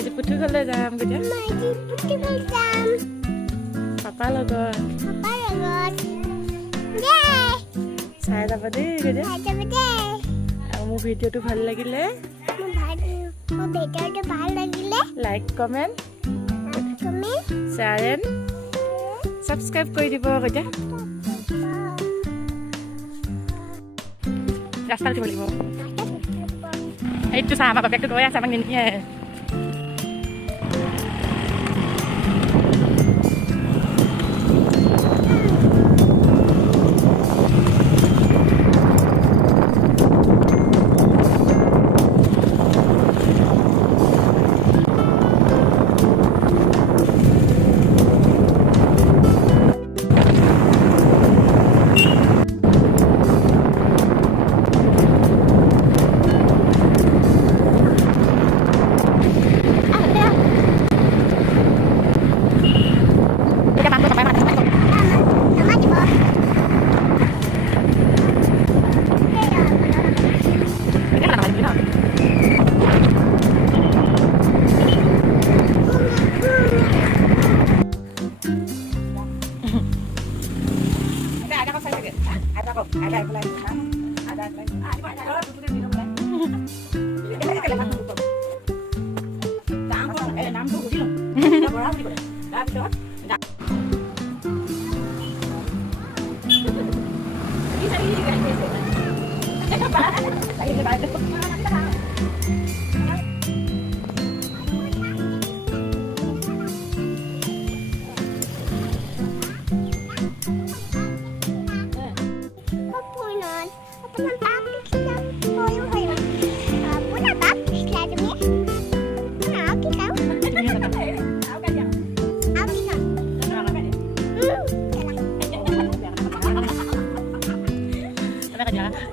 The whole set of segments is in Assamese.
আজি পুথিঘৰলৈ যাম কেতিয়া পাপাৰ লগত চাই যাব দেই কেতিয়া আৰু মোৰ ভিডিঅ'টো ভাল লাগিলে like comment share and subscribe কৰি দিব কেতিয়া ৰাস্তা উঠিব লাগিব এইটো চাহ আমাৰ বাপেকটো গৈ আছে আমাক নিনিয়ে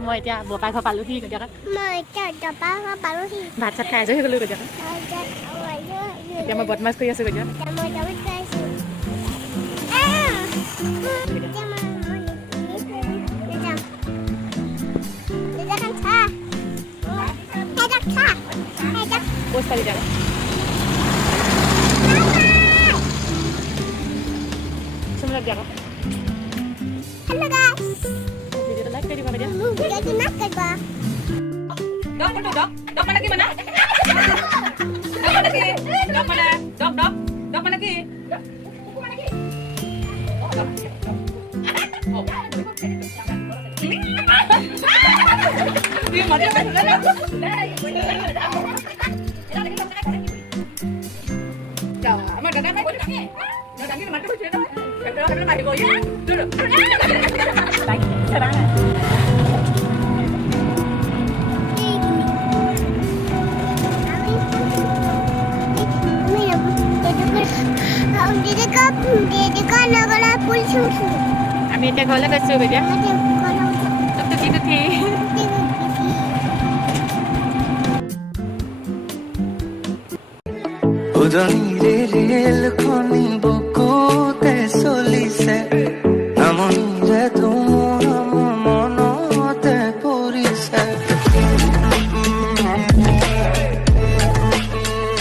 মই এতিয়া বপাই ঘৰ পালোহি কেতিয়াবা ভাত চাত খাই আজৰি হৈ গ'লো কেতিয়াবা এতিয়া মই বদমাছ কৰি আছোঁ কেতিয়া পোষ্ট পালি যাব চুমলক যাব ভিডিঅ'টো লাইক কৰি দিব কেতিয়া Dok mana lagi mana? Dok mana lagi? Dok mana? Dok mana lagi? Buku mana lagi? Oh. Dia mana kan? Dah, amat dah dah ni. Dah ni mana tu cerita? Kata orang mari go ya. Duduk. Baik, sekarang. আমি এতিয়া ঘৰলৈ গৈছোঁ এতিয়া টুকি